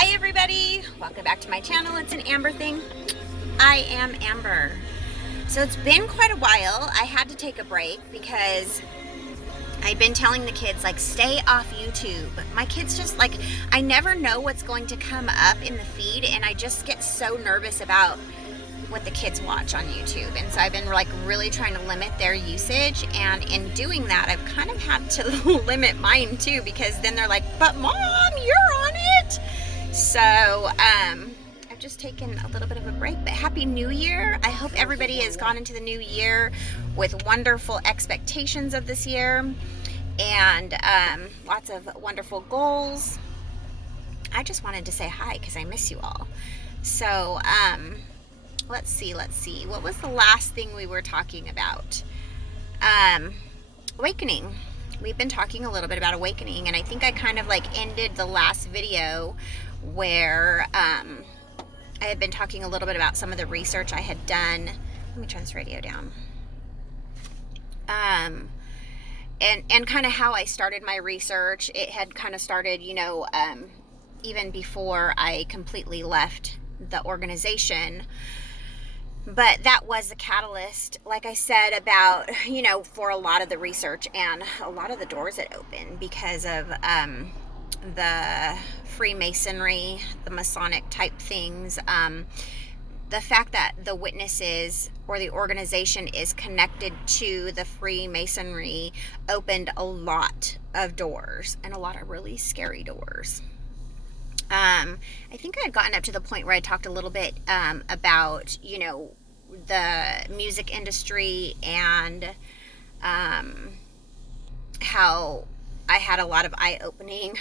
Hi everybody, welcome back to my channel. It's an Amber thing. I am Amber. So it's been quite a while. I had to take a break because I've been telling the kids, like, stay off YouTube. My kids just, like, I never know what's going to come up in the feed, and I just get so nervous about what the kids watch on YouTube. And so I've been, like, really trying to limit their usage, and in doing that I've kind of had to limit mine too, because then they're like, but Mom, you're on it. So I've just taken a little bit of a break. But Happy New Year. I hope everybody has gone into the new year with wonderful expectations of this year and lots of wonderful goals. I just wanted to say hi because I miss you all. So let's see. What was the last thing we were talking about? Awakening. We've been talking a little bit about awakening, and I think I kind of like ended the last video where I had been talking a little bit about some of the research I had done. Let me turn this radio down. And kind of how I started my research. It had kind of started, even before I completely left the organization. But that was the catalyst, like I said, about, for a lot of the research and a lot of the doors that opened because of the Freemasonry, the Masonic type things. The fact that the witnesses or the organization is connected to the Freemasonry opened a lot of doors, and a lot of really scary doors. I think I had gotten up to the point where I talked a little bit about, the music industry and how I had a lot of eye-opening,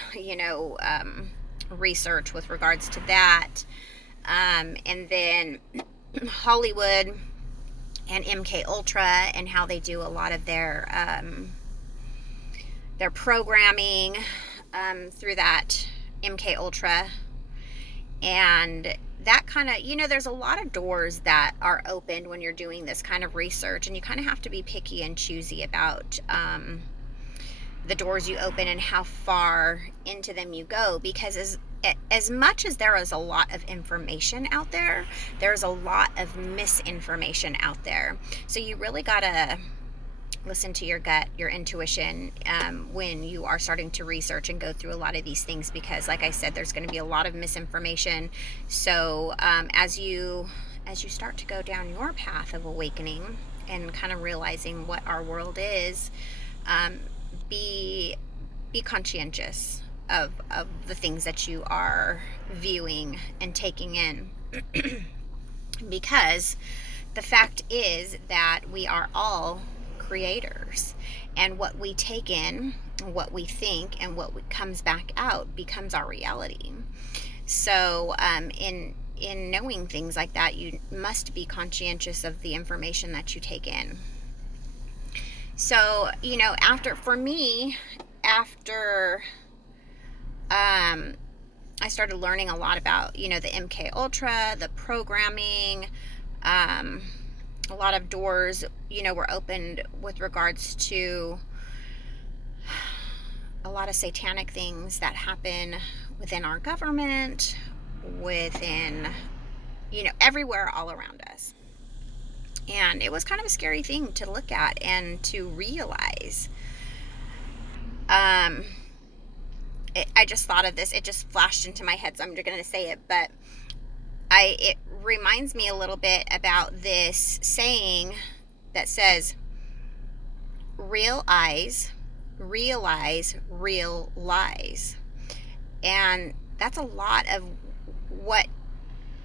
research with regards to that. And then Hollywood and MK Ultra and how they do a lot of their programming through that MK Ultra, and that kind of, there's a lot of doors that are opened when you're doing this kind of research, and you kind of have to be picky and choosy about the doors you open and how far into them you go, because as much as there is a lot of information out there, there's a lot of misinformation out there. So you really gotta listen to your gut, your intuition, when you are starting to research and go through a lot of these things, because like I said, there's going to be a lot of misinformation. So as you start to go down your path of awakening and kind of realizing what our world is, be conscientious of the things that you are viewing and taking in. Because the fact is that we are all creators, and what we take in, what we think, and what comes back out becomes our reality. So in knowing things like that, you must be conscientious of the information that you take in. So after I started learning a lot about the MK Ultra, the programming, a lot of doors, were opened with regards to a lot of satanic things that happen within our government, within, everywhere all around us. And it was kind of a scary thing to look at and to realize. I just thought of this. It just flashed into my head, so I'm just going to say it, but it reminds me a little bit about this saying that says, real eyes realize real lies. And that's a lot of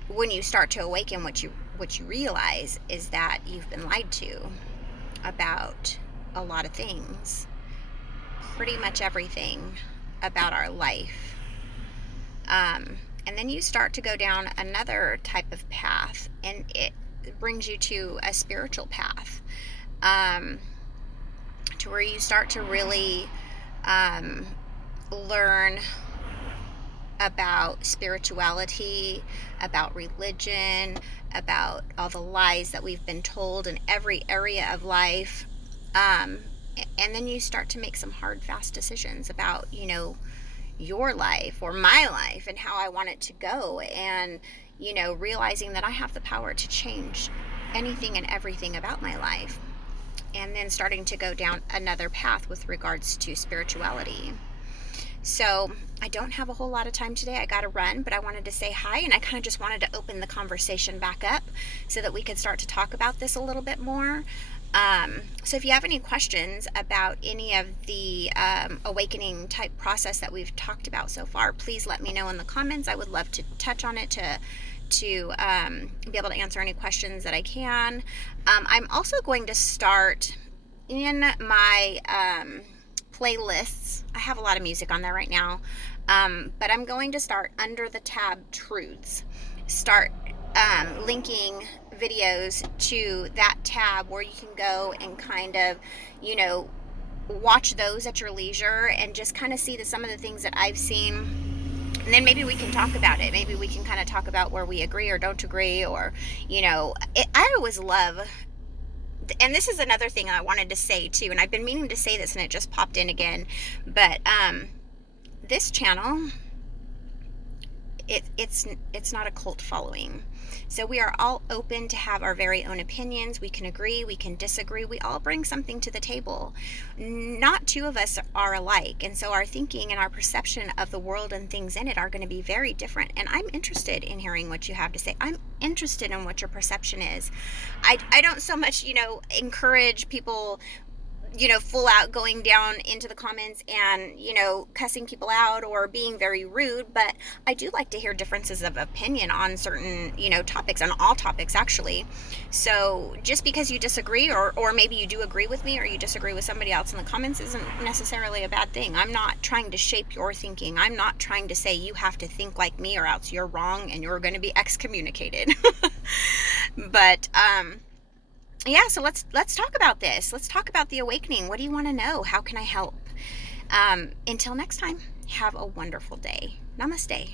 when you start to awaken, what you realize is that you've been lied to about a lot of things, pretty much everything about our life. And then you start to go down another type of path, and it brings you to a spiritual path, to where you start to really learn about spirituality, about religion, about all the lies that we've been told in every area of life. And then you start to make some hard, fast decisions about, your life or my life and how I want it to go, and realizing that I have the power to change anything and everything about my life, and then starting to go down another path with regards to spirituality. So I don't have a whole lot of time today. I got to run, but I wanted to say hi, and I kind of just wanted to open the conversation back up so that we could start to talk about this a little bit more. So if you have any questions about any of the awakening type process that we've talked about so far, please let me know in the comments. I would love to touch on it to be able to answer any questions that I can. I'm also going to start in my playlists. I have a lot of music on there right now, but I'm going to start under the tab Truths, start linking videos to that tab where you can go and kind of watch those at your leisure and just kind of see some of the things that I've seen, and then maybe we can talk about it. Maybe we can kind of talk about where we agree or don't agree, or I always love, and this is another thing I wanted to say too, and I've been meaning to say this and it just popped in again, but this channel, it's not a cult following. So we are all open to have our very own opinions. We can agree, we can disagree. We all bring something to the table. Not two of us are alike, and so our thinking and our perception of the world and things in it are going to be very different. And I'm interested in hearing what you have to say. I'm interested in what your perception is. I don't so much encourage people full out going down into the comments and, cussing people out or being very rude. But I do like to hear differences of opinion on certain, topics, on all topics, actually. So just because you disagree, or maybe you do agree with me, or you disagree with somebody else in the comments, isn't necessarily a bad thing. I'm not trying to shape your thinking. I'm not trying to say you have to think like me or else you're wrong and you're going to be excommunicated. But, yeah, so let's talk about this. Let's talk about the awakening. What do you want to know? How can I help? Until next time, have a wonderful day. Namaste.